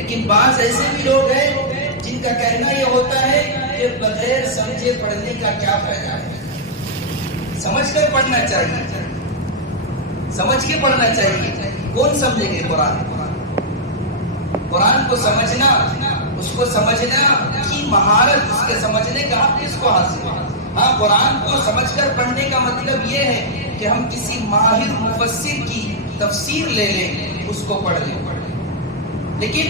لیکن بعض ایسے بھی لوگ ہیں جن کا کہنا یہ ہوتا ہے کہ بغیر سمجھے پڑھنے کا کیا فائدہ ہے، سمجھ کر پڑھنا چاہیے، سمجھ کے پڑھنا چاہیے۔ کون سمجھے گے قرآن کو سمجھنا، اس کو سمجھنا کی مہارت، اس کے سمجھنے کا حق کس کو حاصل ہے؟ ہاں، قرآن کو سمجھ کر پڑھنے کا مطلب یہ ہے کہ ہم کسی ماہر مفسر کی تفسیر لے لیں، اس کو پڑھ لیں۔ لیکن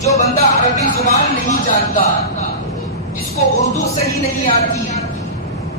جو بندہ عربی زبان نہیں جانتا، جس کو اردو صحیح نہیں آتی،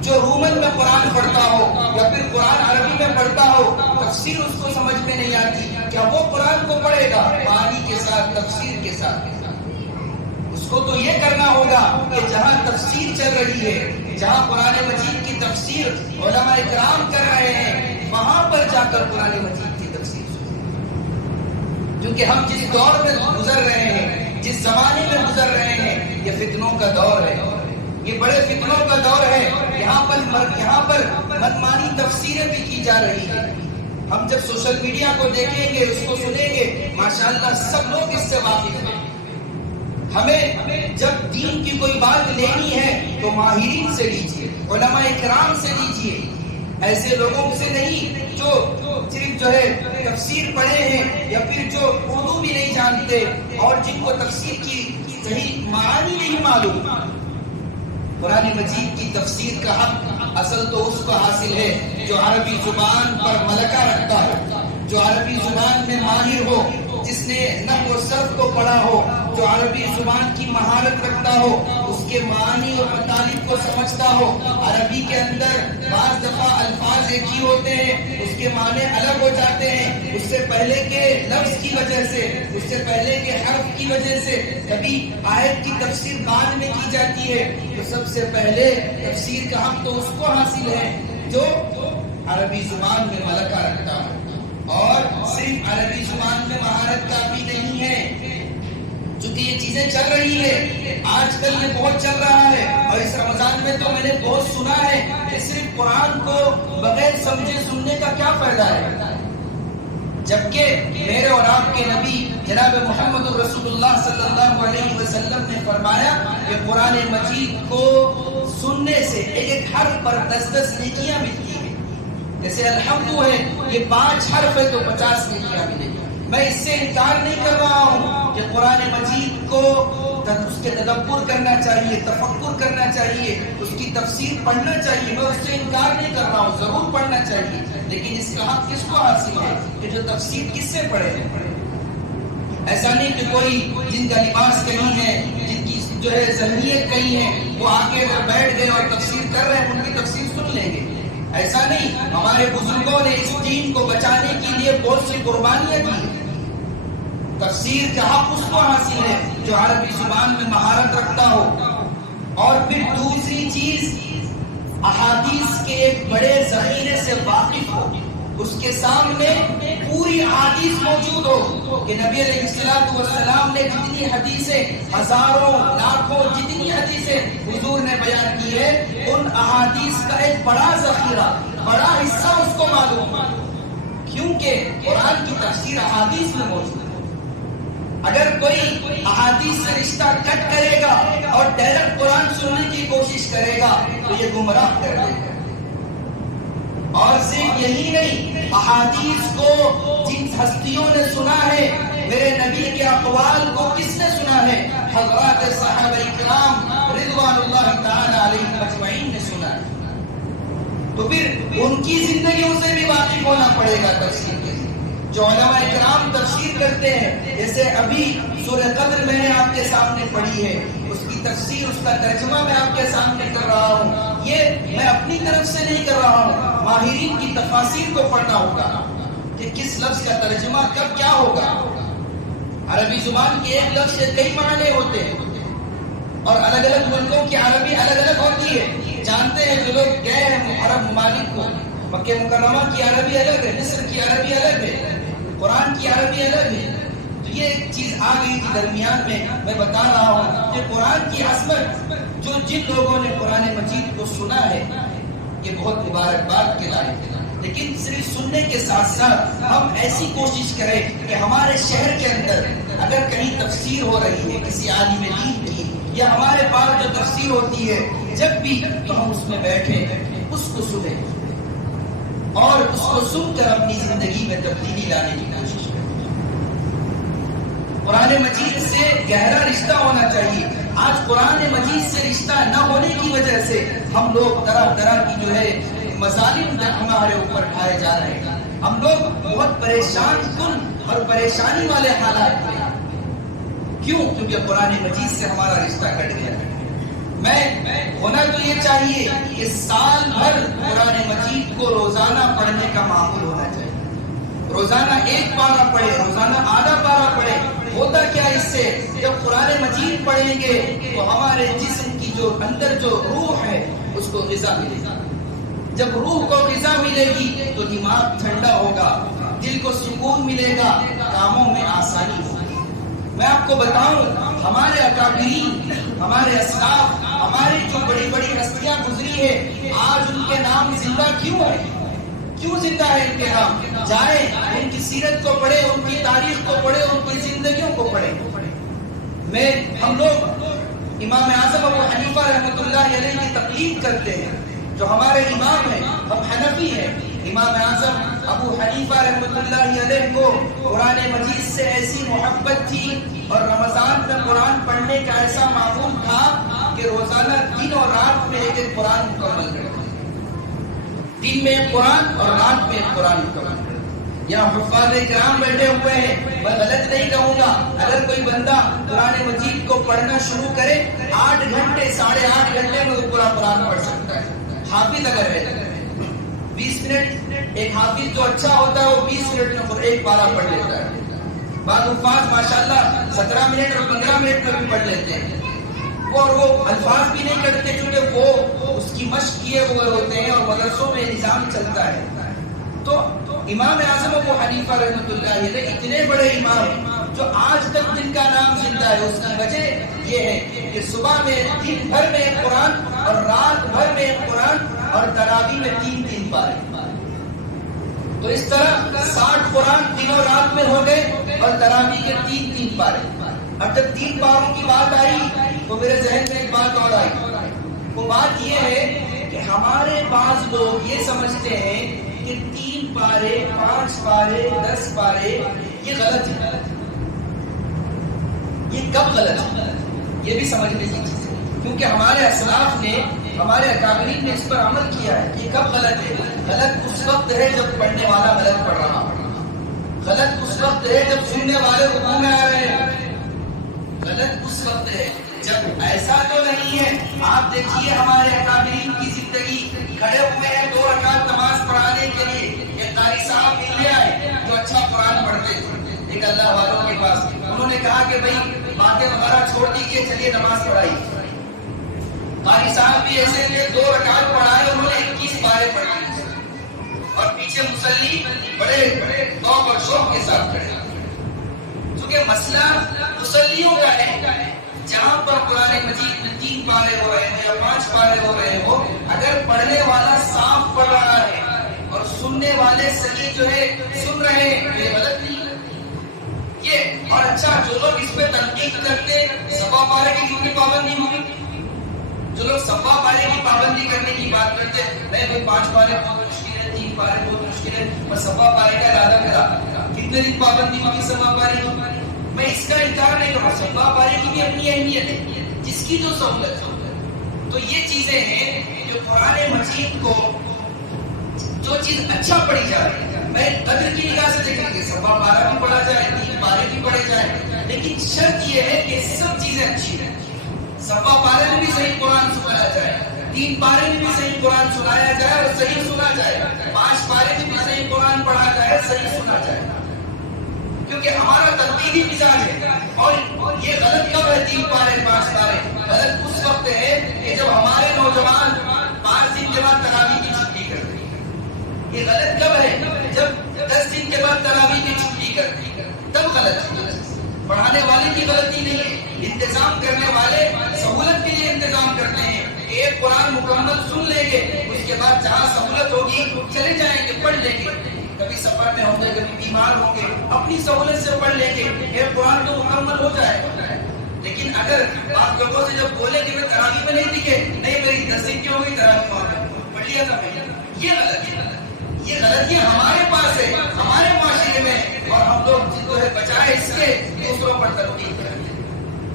جو رومن میں قرآن پڑھتا ہو یا پھر قرآن عربی میں پڑھتا ہو، تفسیر اس کو سمجھ میں نہیں آتی، کیا وہ قرآن کو پڑھے گا معنی کے ساتھ، تفسیر کے ساتھ؟ اس کو تو یہ کرنا ہوگا کہ جہاں تفسیر چل رہی ہے، جہاں قرآن مجید کی تفسیر علماء اکرام کر رہے ہیں، وہاں پر جا کر قرآن مجید کی تفسیر سنیں۔ کیونکہ ہم جس دور میں گزر رہے ہیں، جس زمانے میں گزر رہے ہیں، یہ فتنوں کا دور ہے، یہ بڑے فتنوں کا دور ہے۔ یہاں پر منمانی تفسیریں بھی کی جا رہی ہیں۔ ہم جب سوشل میڈیا کو دیکھیں گے، اس کو سنیں گے، ماشاءاللہ سب لوگ اس سے واقف ہیں۔ ہمیں جب دین کی کوئی بات لینی ہے تو ماہرین سے لیجئے، علماء اکرام سے لیجئے، ایسے لوگوں سے نہیں جو صرف تفسیر پڑھے ہیں یا پھر جو اردو بھی نہیں جانتے اور جن کو تفسیر کی صحیح معنی نہیں معلوم۔ قرآن مجید کی تفسیر کا حق اصل تو اس کو حاصل ہے جو عربی زبان پر ملکہ رکھتا ہو، جو عربی زبان میں ماہر ہو، جس نے نحو و صرف کو پڑھا ہو، جو عربی زبان کی مہارت رکھتا ہو، اس کے معنی اور مطالب کو سمجھتا ہو۔ عربی کے اندر بعض دفعہ الفاظ ایک ہی ہوتے ہیں، اس کے معنی الگ ہو جاتے ہیں، اس سے پہلے کے لفظ کی وجہ سے، اس سے پہلے کے حرف کی وجہ سے کبھی آیت کی تفسیر بعد میں کی جاتی ہے۔ تو سب سے پہلے تفسیر کا حق تو اس کو حاصل ہے جو عربی زبان میں ملکہ رکھتا ہو۔ اور صرف عربی زبان میں مہارت کافی نہیں ہے، چونکہ یہ چیزیں چل رہی ہے، آج کل یہ بہت چل رہا ہے، اور اس رمضان میں تو میں نے بہت سنا ہے کہ صرف قرآن کو بغیر سمجھے سننے کا کیا فائدہ ہے، جبکہ میرے اور آپ کے نبی جناب محمد رسول اللہ صلی اللہ علیہ وسلم نے فرمایا کہ قرآن مجید کو سننے سے ایک حرف پر 10 نیکیاں ملتی ہیں۔ جیسے الحمد ہے، یہ 5 حرف ہے تو 50 نیکیاں ملیں گی۔ میں اس سے انکار نہیں کر رہا ہوں کہ قرآن مجید کو اس کے تدبر کرنا چاہیے، تفکر کرنا چاہیے، اس کی تفسیر پڑھنا چاہیے، میں اس سے انکار نہیں کر رہا ہوں، ضرور پڑھنا چاہیے، لیکن اس کا حق کس کو حاصل ہے کہ جو تفسیر کس سے پڑھے ہیں؟ ایسا نہیں کہ کوئی جن کا لباس کہیں ہے، جن کی ذہنیت کہیں ہے، وہ آ کے اگر بیٹھ گئے اور تفسیر کر رہے ہیں، ان کی تفسیر سن لیں گے۔ ایسا نہیں، ہمارے بزرگوں نے اس دین کو بچانے کے لیے بہت سی قربانیاں دی۔ تفسیر کا حق اس کو حاصل ہے جو عربی زبان میں مہارت رکھتا ہو۔ اور پھر دوسری چیز، احادیث کے ایک بڑے ذخیرے سے واقف ہو، اس کے سامنے پوری احادیث موجود ہو کہ نبی علیہ السلام نے جتنی حدیثیں، ہزاروں لاکھوں جتنی حدیثیں حضور نے بیان کی ہے، ان احادیث کا ایک بڑا ذخیرہ، بڑا حصہ اس کو معلوم ہے، کیونکہ قرآن کی تفسیر احادیث میں موجود ہے۔ اگر کوئی احادیث سے رشتہ کٹ کرے گا اور ڈائریکٹ قرآن سننے کی کوشش کرے گا تو یہ گمراہ کر دے گا۔ اور صرف یہی نہیں، احادیث کو جن ہستیوں نے سنا ہے، میرے نبی کے اقوال کو کس نے سنا ہے؟ حضرات صحابہ کرام رضوان اللہ تعالی علیہم اجمعین نے سنا ہے۔ تو پھر ان کی زندگیوں سے بھی واقف ہونا پڑے گا تفسیر کے۔ جو علماء کرام تفسیر کرتے ہیں، جیسے ابھی سورہ قدر میں نے آپ کے سامنے پڑھی ہے، اس کی تفسیر، اس کا ترجمہ میں آپ کے سامنے کر رہا ہوں، یہ میں اپنی طرف سے نہیں کر رہا ہوں، ماہرین کی تفاسیر کو پڑھنا ہوگا کہ کس لفظ کا ترجمہ کب کیا ہوگا۔ عربی زبان کے ایک لفظ سے کئی معنی ہوتے ہیں، اور الگ الگ ملکوں کی عربی الگ الگ ہوتی ہے۔ جانتے ہیں جو لوگ گئے ہیں عرب ممالک کو، مکہ مکرمہ کی عربی الگ ہے، مصر کی عربی الگ ہے، قرآن کی عربی الگ ہے۔ تو یہ ایک چیز آ گئی تھی درمیان میں بتا رہا ہوں کہ قرآن کی عظمت، جو جن لوگوں نے قرآن مجید کو سنا ہے، یہ بہت مبارکباد کے لائق ہے۔ لیکن صرف سننے کے ساتھ ساتھ ہم ایسی کوشش کریں کہ ہمارے شہر کے اندر اگر کہیں تفسیر ہو رہی ہے کسی عالم دین کی یا ہمارے پاس جو تفسیر ہوتی ہے جب بھی تو ہم اس میں بیٹھیں اس کو سنیں اور اس کو سن کر اپنی زندگی میں تبدیلی لانے کی کوشش کریں. قرآن مجید سے گہرا رشتہ ہونا چاہیے. آج قرآن مجید سے رشتہ نہ ہونے کی وجہ سے ہم لوگ طرح طرح کی جو ہے مظالم ہمارے اوپر اٹھائے جا رہے ہیں. ہم لوگ بہت پریشان کن اور پریشانی والے حالات میں. کیوں؟ کیونکہ قرآن مجید سے ہمارا رشتہ کٹ گیا ہے. میں ہونا تو یہ چاہیے کہ سال بھر قرآن مجید کو روزانہ پڑھنے کا معمول ہونا چاہیے. روزانہ ایک پارہ پڑھے, روزانہ آدھا پارہ پڑھے. ہوتا کیا اس سے؟ جب قرآن مجید پڑھیں گے تو ہمارے جسم کی جو اندر جو روح ہے اس کو غذا ملے گی. جب روح کو غذا ملے گی تو دماغ ٹھنڈا ہوگا, دل کو سکون ملے گا, کاموں میں آسانی ہوگی. میں آپ کو بتاؤں ہمارے اکابرین, ہمارے اسلاف, ہماری جو بڑی بڑی ہستیاں گزری ہے آج ان کے نام زندہ کیوں ہے؟ کیوں زندہ ہے ان کے نام؟ جائیں ان کی سیرت کو پڑھیں, ان کی تاریخ کو پڑھیں, ان کی زندگیوں کو پڑھیں. ہم لوگ امام اعظم ابو حنیفہ رحمۃ اللہ علیہ کی تقلید کرتے ہیں جو ہمارے امام ہیں. ہم حنفی ہیں. امام اعظم ابو حنیفہ رحمۃ اللہ علیہ کو قرآن مجید سے ایسی محبت تھی اور رمضان میں قرآن پڑھنے کا ایسا معمول تھا کہ روزانہ دن اور رات میں ایک ایک قرآن مکمل کرتے. دن میں ایک قرآن اور رات میں ایک قرآن مکمل کرتے. یہاں حفاظ کرام بیٹھے ہوئے ہیں, میں غلط نہیں کہوں گا اگر کوئی بندہ قرآن مجید کو پڑھنا شروع کرے 8 گھنٹے 8.5 گھنٹے میں وہ پورا قرآن پڑھ سکتا ہے. حافظ اگر ہے 20 منٹ, ایک حافظ جو اچھا ہوتا ہے وہ 20 منٹ میں ایک پارہ پڑھ لیتا ہے. بعض حفاظ ماشاءاللہ 17 منٹ اور 15 منٹ میں بھی پڑھ لیتے ہیں. اور وہ الفاظ بھی نہیں کرتے کیونکہ وہ اس کی مشق کیے ہوئے ہوتے ہیں اور مدرسوں میں نظام چلتا ہے. تو امام اعظم ابو حنیفہ رحمۃ اللہ علیہ اتنے بڑے امام جو آج تک جن کا نام زندہ ہے, اس کی وجہ یہ ہے کہ صبح میں دن بھر میں ایک قرآن اور رات بھر میں ایک قرآن اور تراویح میں 3 پارے. تو اس طرح 60 قرآن دنوں رات میں ہو گئے اور تراویح کے 3 پارے. اب جب 3 پاروں کی بات آئی تو میرے ذہن میں ایک بات اور آئی. وہ بات یہ ہے کہ ہمارے بعض لوگ یہ سمجھتے ہیں کہ 3 پارے 5 پارے 10 پارے یہ غلط ہے. یہ کب غلط ہے یہ بھی سمجھنے کی چیز ہے, کیونکہ ہمارے اسلاف نے, ہمارے اکابرین نے اس پر عمل کیا ہے. یہ کب غلط ہے؟ غلط اس وقت ہے جب پڑھنے والا غلط پڑھ رہا ہو. غلط اس وقت ہے جب سننے والے رکوع میں آ رہے ہیں. غلط اس وقت ہے جب ایسا تو نہیں ہے. آپ دیکھیے ہمارے اکابرین کی زندگی, کھڑے ہوئے ہیں 2 رکعت نماز پڑھانے کے لیے. ایک قاری صاحب ملنے آئے جو اچھا قرآن پڑھتے تھے ایک اللہ والوں کے پاس. انہوں نے کہا کہ بھائی باتیں وغیرہ چھوڑ دیجیے, چلیے نماز پڑھائیے. قاری صاحب بھی ایسے تھے, 2 رکعت پڑھائے, انہوں نے 21 پارے پڑھے اور پیچھے مصلی بڑے ذوق اور شوق کے ساتھ کھڑے. کیونکہ مسئلہ مصلیوں کا ہے. جہاں پر قرآن مجید میں 3 پارے ہو رہے ہیں یا 5 پارے ہو رہے ہو, اگر پڑھنے والا صاف پڑھ رہا ہے اور سننے والے صحیح جو ہے سن رہے ہیں, یہ غلط نہیں ہے یہ. اور اچھا, جو لوگ اس پہ تنقید کرتے سوا پارے کی کیونکہ پابندی ہوگی, جو لوگ سوا پارے کی پابندی کرنے کی بات کرتے ہیں, نہیں 5 پارے بہت مشکل ہے, 3 پارے بہت مشکل ہے, پر سوا پارے کا ارادہ کرا, کتنے دن پابندی ہوگی سوا پارے کی؟ میں اس کا انکار نہیں کروں, سوا پارے کی بھی اپنی اہمیت ہے, جس کی جو سہولت ہو. تو یہ چیزیں ہیں جو قرآن مجید کو جو چیز اچھا پڑھی جائے, میں قدر کی نگاہ سے دیکھیں گے سوا پارہ بھی پڑھا جائے, 3 پارے بھی پڑھے جائے, لیکن شرط یہ ہے کہ سب چیزیں اچھی ہیں. سوا پارے میں بھی صحیح قرآن سنایا جائے, 3 پارے میں بھی صحیح قرآن سنایا جائے اور صحیح سنا جائے, 5 پارے میں بھی صحیح قرآن پڑھا جائے, صحیح سنا جائے. کیونکہ ہمارا تنقیدی مزاج ہے. اور یہ غلط کب ہے 3 پارے 5 پارے؟ غلط اس وقت ہے کہ جب ہمارے نوجوان 5 دن کے بعد تراویح کی چھٹی کرتے ہیں. یہ غلط کب ہے؟ جب 10 دن کے بعد تراویح کی چھٹی کرتے ہیں, تب غلط ہے. پڑھانے والے کی غلطی نہیں ہے, انتظام کرنے والے سہولت کے لیے انتظام کرتے ہیں. ایک ایک قرآن مکمل سن لیں گے، اس کے بعد جہاں سہولت ہوگی چلے جائیں گے، پڑھ لیں گے، کبھی سفر میں ہوں گے، کبھی بیمار ہوں گے، اپنی سہولت سے پڑھ لیں گے، یہ قرآن تو مکمل ہو جائے گا۔ لیکن اگر آپ لوگوں سے جب بولے کہ میں تراویح میں نہیں دکھے، نہیں میری تصدیق کیوں ہوئی تراویح میں پڑھ لیا تھا میں، یہ غلط ہے، یہ غلطیاں ہمارے پاس ہے، ہمارے معاشرے میں، اور ہم لوگ جن کو ہے بچائے اس کے دوسروں پر تنقید کریں۔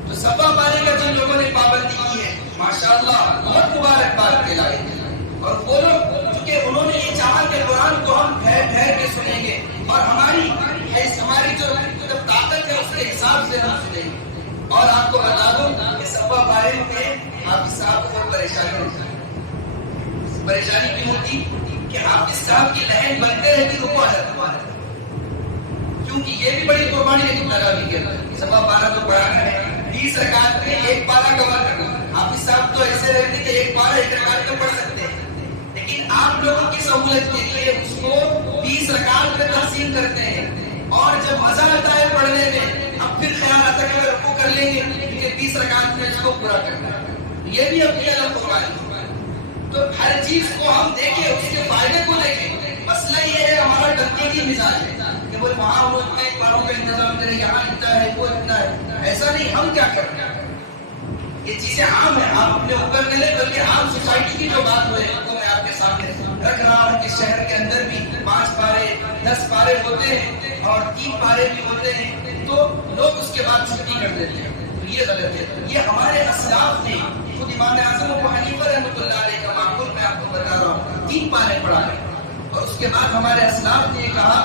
تو صفا پانے کا جن لوگوں نے پابندی کی ہے، ماشاءاللہ بہت مبارکباد دلائے، اور وہ لوگ چونکہ انہوں نے یہ چاہا کہ قرآن کو ہم ٹھہر ٹھہر کے سنیں گے، اور ہماری جو طاقت ہے اس کے حساب سے ہم سنیں گے۔ اور آپ کو بتا دوں کہ صفا پائے میں حافظ صاحب کو پریشانی کیوں ہوتی کہ حافظ صاحب کی لہن بنتے رہتی رکو آ جاتا، کیونکہ یہ بھی بڑی قربانی ہے کہ تراویح کے اندر صفا پارہ تو پڑھانا ہے، 20 رکعت میں ایک پارہ کور کرنا۔ حافظ صاحب تو ایسے رہتے کہ ایک پارہ ایک رکعت میں پڑھ سکتے ہیں، لیکن آپ لوگوں کی سہولت کے لیے اس کو 20 رکعت میں تقسیم کرتے ہیں، اور جب مزہ آتا ہے پڑھنے میں اب پھر خیال آتا ہے کہ رکوع کر لیں گے کیونکہ 20 رکعت میں اس کو پورا کرنا ہے، یہ بھی اپنی الگ قربانی۔ تو ہر چیز کو ہم دیکھیں، اس کے فائدے کو دیکھیں۔ مسئلہ یہ ہے ہمارا تنقیدی مزاج ہے کہ وہ وہاں وہ اتنے پاروں کا انتظام کرے، یہاں اتنا ہے، وہ اتنا ہے، ایسا نہیں۔ ہم کیا کرتے ہیں، یہ چیزیں عام ہیں، آپ اپنے اوپر نہ لیں، بلکہ عام سوسائٹی کی جو بات ہوئے تو میں آپ کے سامنے رکھ رہا ہوں کہ شہر کے اندر بھی 5 پارے 10 پارے ہوتے ہیں اور 3 پارے بھی ہوتے ہیں، تو لوگ اس کے بعد چھٹی کر دیتے ہیں، تو یہ غلط ہے۔ یہ ہمارے اسلاف نے، خود امام اعظم ابو حنیفہ رحمۃ اللہ علیہ کا معقول میں آپ کو بتا رہا ہوں، 3 پارے پڑھا ہے، اور اس کے بعد ہمارے اسلاف نے کہا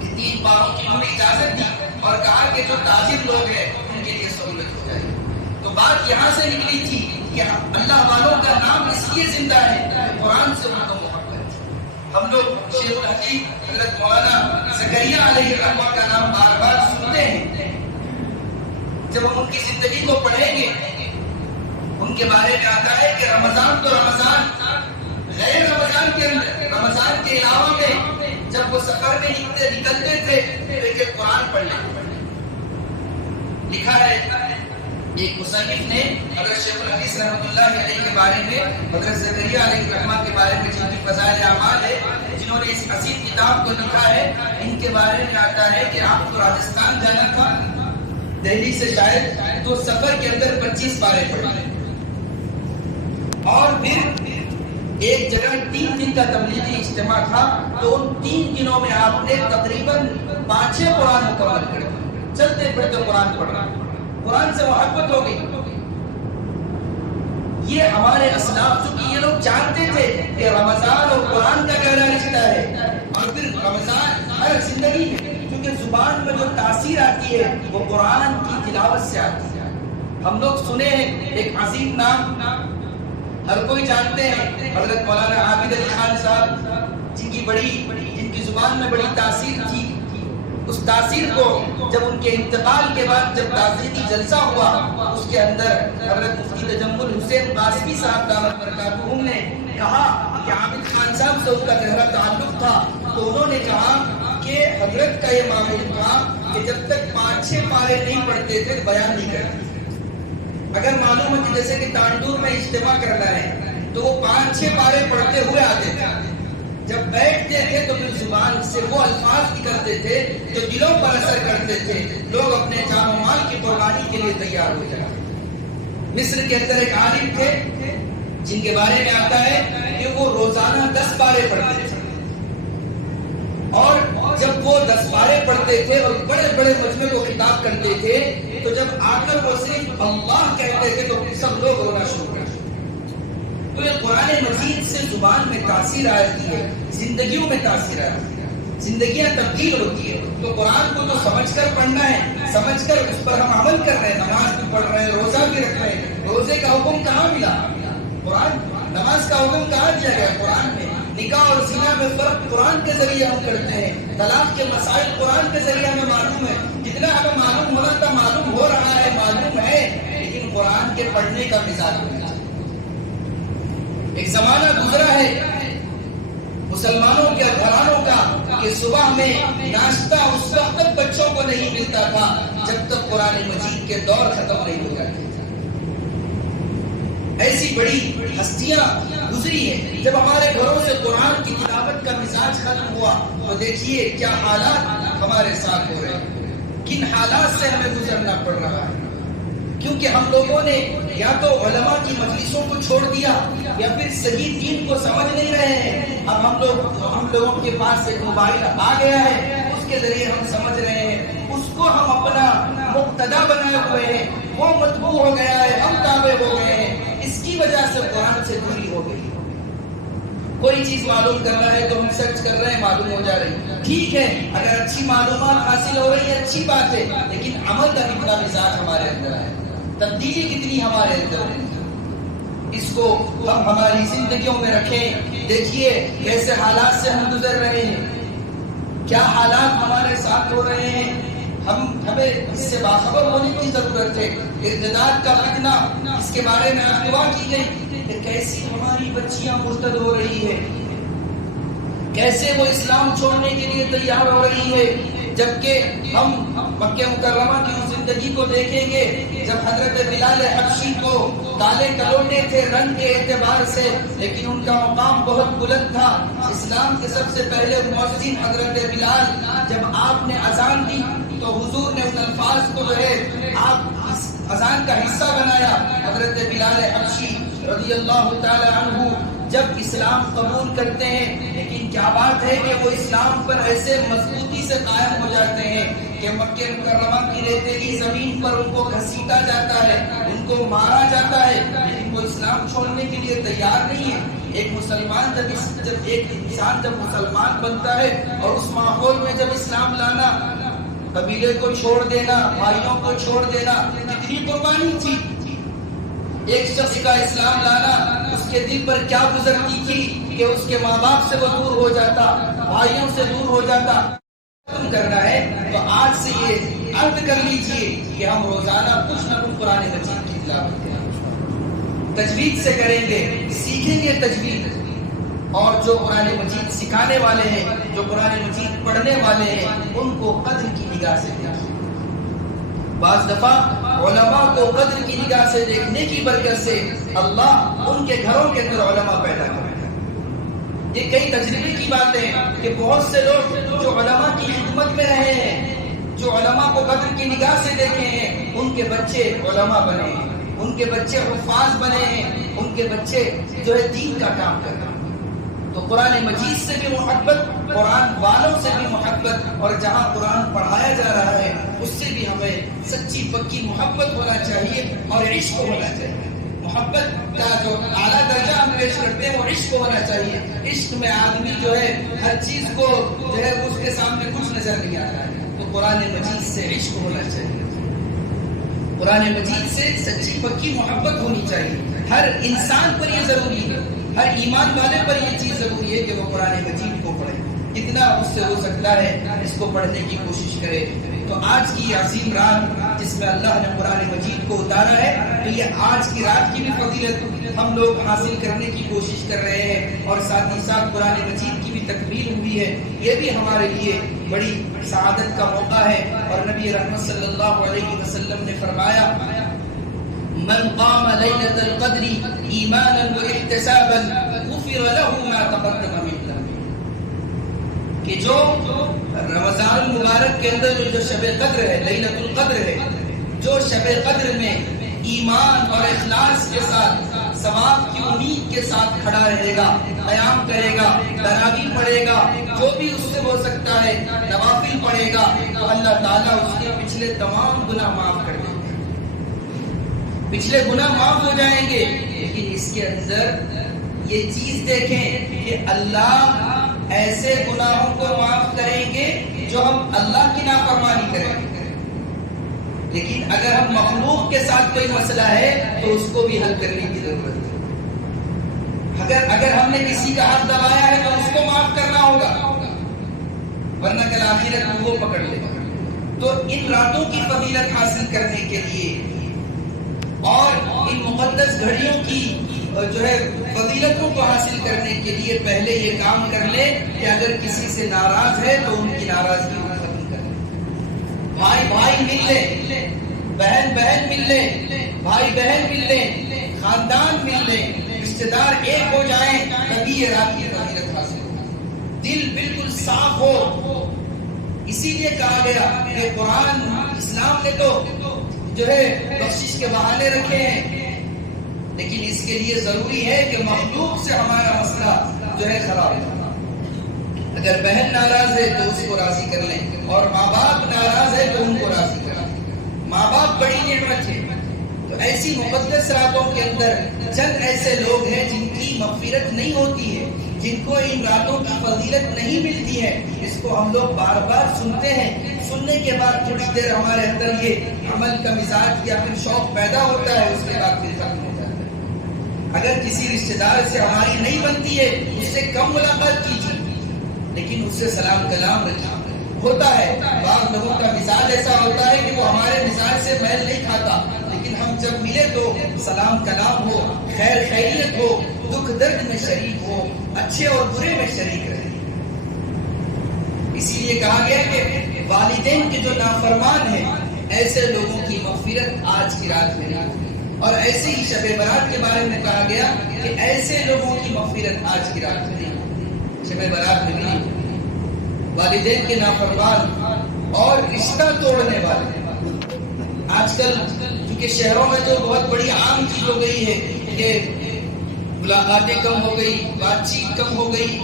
کہ 3 پاروں کی ہمیں اجازت دی، اور کہا کہ جو تاجر لوگ ہیں ان کے لیے سہولت ہو جائے۔ تو بات یہاں سے نکلی تھی کہ اللہ والوں کا نام اس لیے زندہ ہے، قرآن سے ان کو محبت۔ ہم لوگ شیخ الحدیث حضرت مولانا زکریا علیہ الرحمہ کا نام بار بار سنتے ہیں، جب ہم ان کی زندگی کو پڑھیں گے ان کے بارے میں آتا ہے کہ رمضان تو رمضان، غیر رمضان کے اندر، رمضان کے علاوہ میں جب وہ سفر میں نکلتے تھے تو ایک قرآن پڑھنے لکھا ہے ایک مصنف نے حضرت شیخ الحدیث رحمۃ اللہ علیہ کے بارے میں، حضرت زکریا علیہ الرحمہ کے بارے میں جن کی فضائل اعمال ہے، جنہوں نے اس عظیم کتاب کو لکھا ہے، ان کے بارے میں آتا ہے کہ آپ کو راجستھان جانا تھا دہلی سے شاید، تو سفر کے اندر 25 پارے پڑھے، اور پھر ایک جگہ 3 دن کا تبلیغی اجتماع تھا، تو ان 3 دنوں میں آپ نے تقریباً 5-6 قرآن مکمل کر دیے، چلتے پھرتے قرآن پڑھنا، قرآن سے محبت ہو گئی۔ یہ ہمارے اسلاف، چونکہ یہ لوگ جانتے تھے کہ رمضان اور قرآن کا گہرا رشتہ ہے، اور پھر رمضان ہر زندگی میں کیونکہ زبان میں جو تاثیر آتی ہے وہ قرآن کی تلاوت سے آتی ہے۔ ہم لوگ سنے ہیں ایک عظیم نام ہر کوئی جانتے ہیں، حضرت مولانا عابد علی خان صاحب، جن کی زبان میں بڑی تاثیر تھی، اس تاثیر کو جب ان کے انتقال کے بعد جب تعزیتی جلسہ ہوا، اس کے اندر حضرت مفتی تجمل حسین قاسمی صاحب دامت برکاتہم نے کہا کہ عابد خان صاحب سے ان کا گہرا تعلق تھا، تو انہوں نے کہا کہ حضرت کا یہ معمول تھا کہ جب تک 5-6 پارے نہیں پڑھتے تھے بیان نہیں کرتے۔ اگر معلوم ہے کہ جیسے کہ تانڈور میں اجتماع کرنا ہے تو وہ 5-6 پارے پڑھتے ہوئے آتے تھے، جب بیٹھتے تھے تو پھر زبان سے وہ الفاظ نکلتے تھے جو دلوں پر اثر کرتے تھے، لوگ اپنے جان و مال کی قربانی کے لیے تیار ہو جاتے۔ مصر کے اندر ایک عالم تھے جن کے بارے میں آتا ہے کہ وہ روزانہ 10 پارے پڑھتے تھے، اور جب وہ 10 پارے پڑھتے تھے اور بڑے بڑے مجمع کو خطاب کرتے تھے، تو جب آ کر وہ صرف اللہ کہتے تھے تو سب لوگ رونا شروع کر دیتے۔ تو یہ قرآن مجید سے زبان میں تاثیر آتی ہے، زندگیوں میں تاثیر آتی ہے، زندگیاں تبدیل ہوتی ہے۔ تو قرآن کو تو سمجھ کر پڑھنا ہے، سمجھ کر اس پر ہم عمل کر رہے ہیں، نماز بھی پڑھ رہے ہیں، روزہ بھی رکھ رہے ہیں۔ روزے کا حکم کہاں ملا قرآن؟ نماز کا حکم کہاں دیا گیا قرآن میں؟ نکاح اور زنا میں فرق قرآن کے ذریعے ہم کرتے ہیں، طلاق کے مسائل قرآن کے ذریعے ہمیں معلوم ہے، جتنا ہمیں معلوم ہونا تھا معلوم ہو رہا ہے، معلوم ہے، لیکن قرآن کے پڑھنے کا مزاج ہونا چاہیے۔ ایک زمانہ گزرا ہے مسلمانوں کے گھرانوں کا کہ صبح میں ناشتہ اس وقت تک بچوں کو نہیں ملتا تھا جب تک قرآن مجید کے دور ختم نہیں ہو جاتے۔ ایسی بڑی ہستیاں گزری ہیں. جب ہمارے گھروں سے قرآن کی تلاوت کا مزاج ختم ہوا تو دیکھیے کیا حالات ہمارے ساتھ ہو رہے ہیں، کن حالات سے ہمیں گزرنا پڑ رہا ہے. کیونکہ ہم لوگوں نے یا تو علماء کی مجلسوں کو چھوڑ دیا یا پھر صحیح دین کو سمجھ نہیں رہے ہیں. اب ہم لوگوں کے پاس ایک موبائل آ گیا ہے، اس کے ذریعے ہم سمجھ رہے ہیں، اس کو ہم اپنا مقتدا بنائے ہوئے ہیں، وہ مطبوع ہو گیا ہے، ہم تابع ہو گئے ہیں. اس کی وجہ سے قرآن سے دوری ہو گئی. کوئی چیز معلوم کرنا ہے تو ہم سرچ کر رہے ہیں، معلوم ہو جا رہی. ٹھیک ہے، اگر اچھی معلومات حاصل ہو رہی ہے اچھی بات ہے، لیکن عمل کا کتنا مزاج ہمارے اندر ہے، تبدیلی کتنی ہمارے اندر ہے، اس کو ہم ہماری زندگیوں میں رکھیں. دیکھیے کیسے حالات سے ہم گزر رہے ہیں، کیا حالات ہمارے ساتھ ہو رہے ہیں. ہمیں اس سے باخبر ہونے کی ضرورت ہے. ارتداد کا فتنہ، اس کے بارے میں فتویٰ کی گئی کہ کیسی ہماری بچیاں مرتد ہو رہی ہے، کیسے وہ اسلام چھوڑنے کے لیے تیار ہو رہی ہے. جبکہ ہم مکہ مکرمہ کی اس زندگی کو دیکھیں گے جب حضرت بلال حبشی کو کالے کلوٹے تھے رنگ کے اعتبار سے، لیکن ان کا مقام بہت بلند تھا. اسلام کے سب سے پہلے مؤذن حضرت بلال، جب آپ نے اذان دی تو حضور نے ان الفاظ کو جو ہے آپ اس اذان کا حصہ بنایا. حضرت بلال حبشی رضی اللہ تعالی عنہ جب اسلام قبول کرتے ہیں، لیکن کیا بات ہے کہ وہ اسلام پر ایسے مضبوطی سے قائم ہو جاتے ہیں کہ مکہ مکرمہ کی ریتیلی زمین پر ان کو گھسیٹا جاتا ہے، ان کو مارا جاتا ہے، لیکن وہ اسلام چھوڑنے کے لیے تیار نہیں ہے. ایک مسلمان جب ایک انسان جب مسلمان بنتا ہے اور اس ماحول میں جب اسلام لانا، قبیلے کو چھوڑ دینا، بھائیوں کو چھوڑ دینا، کتنی قربانی تھی. ایک شخص کا اسلام لانا اس کے دل پر کیا گزرتی تھی کہ اس کے ماں باپ سے وہ دور ہو جاتا، بھائیوں سے دور ہو جاتا. ختم کرنا ہے تو آج سے یہ عہد کر لیجئے کہ ہم روزانہ کچھ نہ کچھ قرآن مجید کی تلاوت کریں، تجوید سے کریں گے، سیکھیں گے تجوید. اور جو قرآن مجید سکھانے والے ہیں، جو قرآن مجید پڑھنے والے ہیں، ان کو قدر کی نگاہ سے دیکھیں. بعض دفعہ علماء کو قدر کی نگاہ سے دیکھنے کی برکت سے اللہ ان کے گھروں کے اندر علماء پیدا کرتا ہے. یہ کئی تجربے کی بات ہے کہ بہت سے لوگ جو علماء کی خدمت میں رہے ہیں، جو علماء کو قدر کی نگاہ سے دیکھے ہیں، ان کے بچے علماء بنے ہیں، ان کے بچے حفاظ بنے ہیں، ان کے بچے جو ہے دین کا کام کر رہے ہیں. تو قرآن مجید سے بھی محبت، قرآن والوں سے بھی محبت، اور جہاں قرآن پڑھایا جا رہا ہے اس سے بھی ہمیں سچی پکی محبت ہونا چاہیے اور عشق ہونا چاہیے. محبت کا جو اعلیٰ درجہ ہم پیش کرتے ہیں وہ عشق ہونا چاہیے. عشق میں آدمی جو ہے ہر چیز کو جو ہے اس کے سامنے کچھ نظر نہیں آتا ہے. تو قرآن مجید سے عشق ہونا چاہیے، قرآن مجید سے سچی پکی محبت ہونی چاہیے. ہر انسان پر یہ ضروری ہے، ہر ایمان والے پر یہ چیز ضروری ہے کہ وہ قرآن مجید کو پڑھے. جتنا اس سے ہو سکتا ہے اس کو پڑھنے کی کوشش کرے. تو آج کی عظیم رات جس میں اللہ نے قرآن مجید کو اتارا ہے، تو یہ آج کی رات کی بھی فضیلت ہم لوگ حاصل کرنے کی کوشش کر رہے ہیں، اور ساتھ ہی ساتھ قرآن مجید کی بھی تکمیل ہوئی ہے. یہ بھی ہمارے لیے بڑی سعادت کا موقع ہے. اور نبی رحمت صلی اللہ علیہ وسلم نے فرمایا، من قام ليلة القدر ایمانا واحتسابا غفر له ما تقدم من ذنبه. کہ جو رمضان المبارک کے اندر جو شب قدر ہے، لیلۃ القدر ہے، جو شب قدر میں ایمان اور اخلاص کے ساتھ ثواب کی امید کے ساتھ کھڑا رہے گا، قیام کرے گا، تراویح پڑھے گا، جو بھی اس سے ہو سکتا ہے نوافل پڑھے گا، تو اللہ تعالیٰ اس کے پچھلے تمام گناہ معاف کر دیں گے، پچھلے گناہ معاف ہو جائیں گے. لیکن اس کے اندر یہ چیز دیکھیں کہ اللہ ایسے گناہوں کو معاف کریں گے جو ہم اللہ کی نافرمانی کریں گے. لیکن اگر ہم مخلوق کے ساتھ کوئی مسئلہ ہے تو اس کو بھی حل کرنے کی ضرورت ہے. اگر ہم نے کسی کا حق دبایا ہے تو اس کو معاف کرنا ہوگا، ورنہ کل آخرت میں وہ پکڑ لے گا. تو ان راتوں کی فضیلت حاصل کرنے کے لیے اور ان مقدس گھڑیوں کی جو ہے فضیلتوں کو حاصل کرنے کے لیے پہلے یہ کام کر لے کہ اگر کسی سے ناراض ہے تو ان کی ناراضگی کو ختم کر لے. بھائی بھائی مل لے، بہن بہن مل لے، بھائی بہن مل لے، خاندان مل لیں، رشتے دار ایک ہو جائیں، تبھی یہ رات کی فضیلت حاصل ہو، دل بالکل صاف ہو۔ اسی لیے کہا گیا کہ قرآن اسلام نے تو جو ہے بخشش کے بہانے رکھے ہیں، لیکن اس کے لیے ضروری ہے کہ مخلوق سے ہمارا مسئلہ جو ہے خراب ہے۔ اگر بہن ناراض ہے تو اس کو راضی کر لیں، اور ماں باپ ناراض ہے تو ان کو راضی کر لیں۔ ماں باپ بڑی نعمت ہے، تو ایسی مقدس راتوں کے اندر چند ایسے لوگ ہیں جن کی مغفرت نہیں ہوتی ہے، جن کو ان راتوں کی فضیلت نہیں ملتی ہے۔ اس کو ہم لوگ بار بار سنتے ہیں، سننے کے بعد تھوڑی دیر ہمارے اندر یہ عمل کا مزاج یا پھر شوق پیدا ہوتا ہے، اس کے بعد پھر ختم ہو جاتا ہے۔ اگر کسی رشتے دار سے ہماری نہیں بنتی ہے، اس سے کم ملاقات کیجیے، لیکن اس سے سلام کلام رکھیے۔ ہوتا ہے بعض لوگوں کا مزاج ایسا ہوتا ہے کہ وہ ہمارے مزاج سے میل نہیں کھاتا، لیکن ہم جب ملے تو سلام کلام ہو، خیر خیریت ہو، دکھ درد میں شریک ہو، اچھے اور برے میں شریک رہے۔ اسی لیے کہا گیا کہ والدین کے جو نافرمان ہیں ایسے لوگوں کی مغفرت آج کی رات میں نہیں ہوگی، اور ایسے ہی شب برات کے بارے میں کہا گیا کہ ایسے لوگوں کی مغفرت آج کی رات میں نہیں ہوگی، شب برات میں نہیں ہوگی۔ والدین کے نافرمان اور رشتہ توڑنے والے، آج کل کیونکہ شہروں میں تو بہت بڑی عام چیز ہو گئی ہے کہ ملاقاتیں کم ہو گئی، بات چیت کم ہو گئی،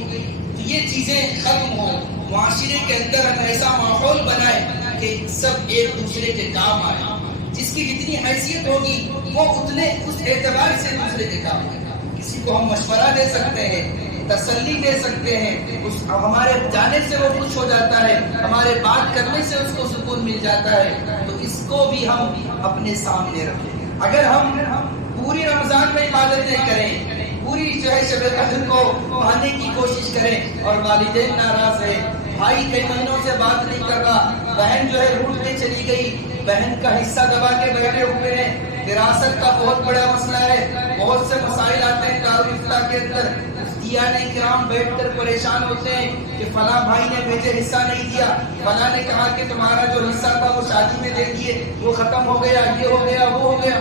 تو یہ چیزیں ختم ہو، معاشرے کے اندر ہم ایسا ماحول بنائے کہ سب ایک دوسرے کے کام آئے، جس کی جتنی حیثیت ہوگی وہ اتنے اس اعتبار سے دوسرے کے کام آئے۔ کسی کو ہم مشورہ دے سکتے ہیں، تسلی دے سکتے ہیں، ہمارے جانے سے وہ خوش ہو جاتا ہے، ہمارے بات کرنے سے اس کو سکون مل جاتا ہے، تو اس کو بھی ہم اپنے سامنے رکھیں۔ اگر ہم پوری رمضان میں عبادتیں کریں، پوری جو ہے شب قدر کو پانے کی کوشش کریں، اور والدین ناراض ہے، بھائی کئی مہینوں سے بات نہیں کر رہا، بہن جو ہے روٹ کے چلی گئی، بہن کا حصہ دبا کے بیٹھے ہوئے ہیں، وراثت کا بہت بڑا مسئلہ ہے، بہت سے مسائل آتے ہیں دارالفتہ کے اندر، مفتیان کرام بیٹھ کر پریشان ہوتے ہیں کہ فلاں بھائی نے مجھے حصہ نہیں دیا، فلاں نے کہا کہ تمہارا جو حصہ تھا وہ شادی میں دے دیے، وہ ختم ہو گیا، یہ ہو گیا، وہ ہو گیا۔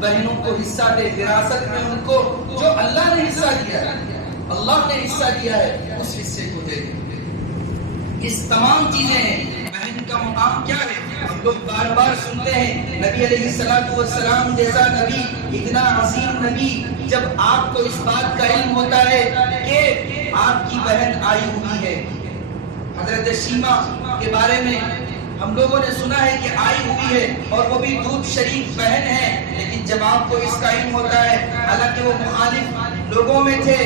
بہنوں کو حصہ دے، وراثت میں ان کو جو اللہ نے حصہ دیا ہے، اللہ نے حصہ دیا ہے، اس حصے کو دے دے۔ اس تمام چیزیں ہیں، بہن کا مقام کیا ہے؟ ہم لوگ بار بار سنتے ہیں، نبی علیہ السلام جیسا نبی، اتنا عظیم نبی، جب آپ کو اس بات کا علم ہوتا ہے کہ آپ کی بہن آئی ہوئی ہے، حضرت شیما کے بارے میں ہم لوگوں نے سنا ہے کہ آئی ہوئی ہے، اور وہ بھی دودھ شریف بہن ہے، لیکن جب آپ کو اس کا علم ہوتا ہے، حالانکہ وہ مخالف لوگوں میں تھے،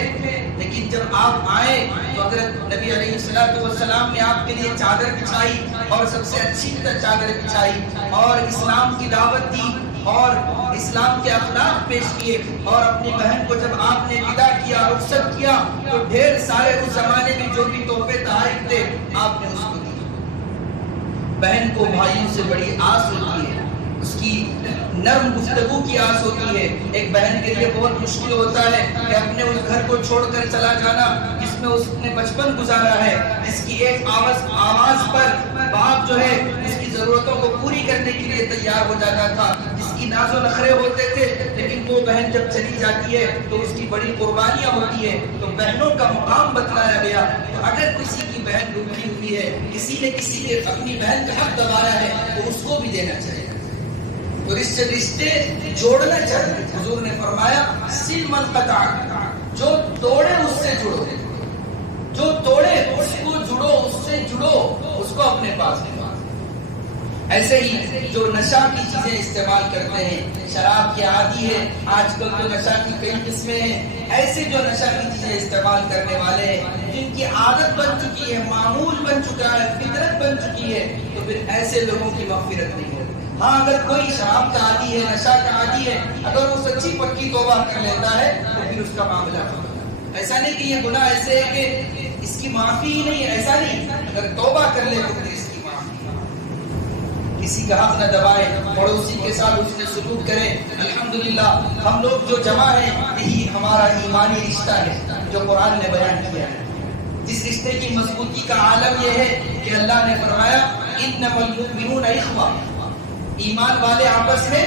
لیکن جب آپ آئے تو حضرت نبی علیہ السلام نے آپ کے لیے چادر بچھائی، اور سب سے اچھی چادر بچھائی، اور اسلام کی دعوت دی، اور اسلام کے اخلاق پیش کیے، اور اپنی بہن کو جب آپ نے ودا کیا، رخصت کیا، تو ڈھیر سارے اس زمانے میں جو بھی تحفے تحائف تھے آپ نے اس کو دی۔ بہن کو بھائیوں سے بڑی آس ہوتی ہے، اس کی نرم گفتگو کی آس ہوتی ہے۔ ایک بہن کے لیے بہت مشکل ہوتا ہے کہ اپنے اس گھر کو چھوڑ کر چلا جانا جس میں اس نے بچپن گزارا ہے، جس کی ایک آواز پر باپ جو ہے اس کی ضرورتوں کو پوری کرنے کے لیے تیار ہو جاتا تھا، جس کی ناز و نخرے ہوتے تھے، لیکن وہ بہن جب چلی جاتی ہے تو اس کی بڑی قربانیاں ہوتی ہے۔ تو بہنوں کا مقام بتلایا گیا۔ تو اگر کسی کی بہن روٹھی ہوئی ہے، کسی نے کسی کے اپنی بہن کا حق دبایا ہے، تو اس کو بھی دینا چاہیے، اور اس سے رشتے جوڑنا چاہیے۔ حضور نے فرمایا سل من قطع، جو توڑے اس سے جڑو، جو توڑے اس کو جڑو، اس سے جڑو، اس کو اپنے پاس لے۔ ایسے ہی جو نشہ کی چیزیں استعمال کرتے ہیں، شراب کے عادی ہے، آج کل تو نشہ کی کئی قسمیں ہیں، ایسے جو نشہ کی چیزیں استعمال کرنے والے ہیں، جن کی عادت بن چکی ہے، معمول بن چکا ہے، فطرت بن چکی ہے، تو پھر ایسے لوگوں کی مغفرت نہیں ہوتی۔ ہاں اگر کوئی شراب کا عادی ہے، نشہ کا عادی ہے، اگر وہ سچی پکی توبہ کر لیتا ہے تو پھر اس کا معاملہ ختم۔ ایسا نہیں کہ یہ گناہ ایسے ہے کہ اس کی معافی ہی نہیں، ایسا نہیں، اگر توبہ کر لے تو پھر اس کی معافی۔ کسی کا حق نہ دبائے، پڑوسی کے ساتھ اس نے سلوک کرے۔ الحمدللہ ہم لوگ جو جمع ہیں، یہی ہمارا ایمانی رشتہ ہے جو قرآن نے بیان کیا ہے۔ جس رشتے کی مضبوطی کا عالم یہ ہے کہ اللہ نے فرمایا انما المؤمنون اخوہ، ایمان والے آپس میں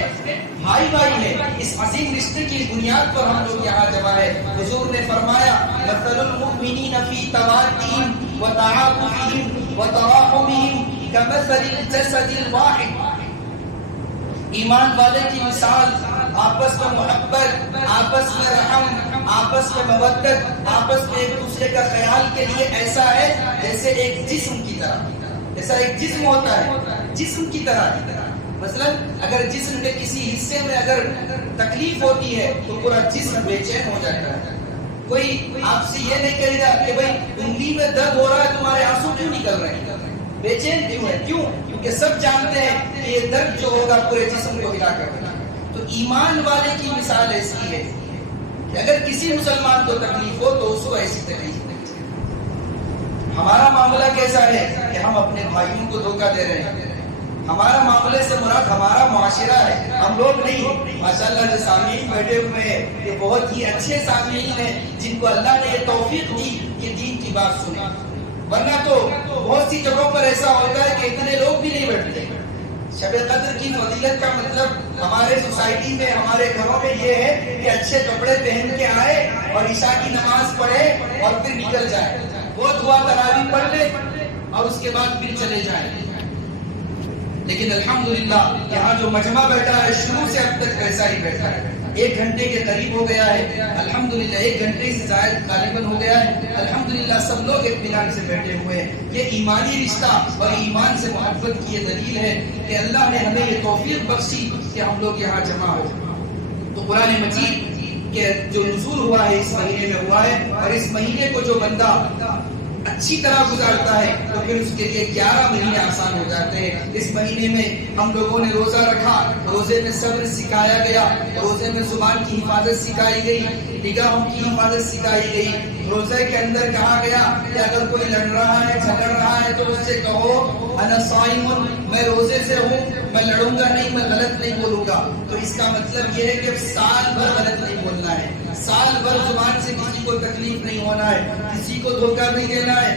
بھائی بھائی ہیں. اس عظیم رشتے کی بنیاد پر ہم لوگ یہاں جمع ہے. حضور نے فرمایا مثل المؤمنین فی توادهم وتعاطفهم وتراحمهم کمثل الجسد الواحد. ایمان والے کی مثال آپس میں محبت، آپس میں رحم، آپس میں مودت، آپس میں ایک دوسرے کا خیال کے لیے ایسا ہے جیسے ایک جسم کی طرح. جیسا ایک جسم ہوتا ہے جسم کی طرح. مثلا اگر جسم کے کسی حصے میں اگر تکلیف ہوتی ہے تو پورا جسم بے چین ہو جاتا ہے. کوئی آپ سے یہ نہیں کہے گا کہ بھائی انگلی میں درد ہو رہا ہے تمہارے آنسو کیوں نکل رہے ہیں، بے چین کیوں ہے؟ کیوں؟ کیونکہ سب جانتے ہیں کہ یہ درد جو ہوگا پورے جسم کو ہلا کر رکھے. تو ایمان والے کی مثال ایسی ہے کہ اگر کسی مسلمان کو تکلیف ہو تو اس کو ایسی تکلیف نہیں چاہیے. ہمارا معاملہ کیسا ہے کہ ہم اپنے بھائیوں کو دھوکہ دے رہے ہیں. ہمارا معاملے سے مراد ہمارا معاشرہ ہے، ہم لوگ نہیں. ماشاءاللہ جو سامعین بیٹھے ہوئے ہیں یہ بہت ہی اچھے سامعین ہیں جن کو اللہ نے یہ توفیق دی کہ دین کی بات سنیں. ورنہ تو بہت سی جگہوں پر ایسا ہوتا ہے کہ اتنے لوگ بھی نہیں بیٹھتے. شب قدر کی فضیلت کا مطلب ہمارے سوسائٹی میں، ہمارے گھروں میں یہ ہے کہ اچھے کپڑے پہن کے آئے اور عشاء کی نماز پڑھے اور پھر نکل جائے، وہ دعا تراویح پڑھ لے اور اس کے بعد پھر چلے جائیں. لیکن الحمدللہ یہاں جو مجمع بیٹھا ہے شروع سے اب تک ایسا ہی بیٹھا ہے. 1 گھنٹے کے قریب ہو گیا ہے الحمدللہ، 1 گھنٹے سے زائد غالباً ہو گیا ہے. الحمدللہ سب لوگ اطمینان سے بیٹھے ہوئے ہیں. یہ ایمانی رشتہ اور ایمان سے محبت کی یہ دلیل ہے کہ اللہ نے ہمیں یہ توفیق بخشی کہ ہم لوگ یہاں جمع ہو. تو قرآن مجید کے جو نزول ہوا ہے اس مہینے میں ہوا ہے، اور اس مہینے کو جو بندہ اچھی طرح گزارتا ہے تو پھر اس کے لیے 11 مہینے آسان ہو جاتے ہیں. اس مہینے میں ہم لوگوں نے روزہ رکھا، روزے میں صبر سکھایا گیا، روزے میں زبان کی حفاظت سکھائی گئی، نگاہوں کی حفاظت سکھائی گئی. روزے کے اندر کہا گیا کہ اگر کوئی لڑ رہا ہے جھگڑ رہا ہے تو اس سے کہو انا صائم، میں روزے سے ہوں، میں لڑوں گا نہیں، میں غلط نہیں بولوں گا. تو اس کا مطلب یہ ہے کہ سال بھر غلط نہیں بولنا ہے، سال بھر زبان سے کسی کو تکلیف نہیں ہونا ہے، کسی کو دھوکہ نہیں دینا ہے.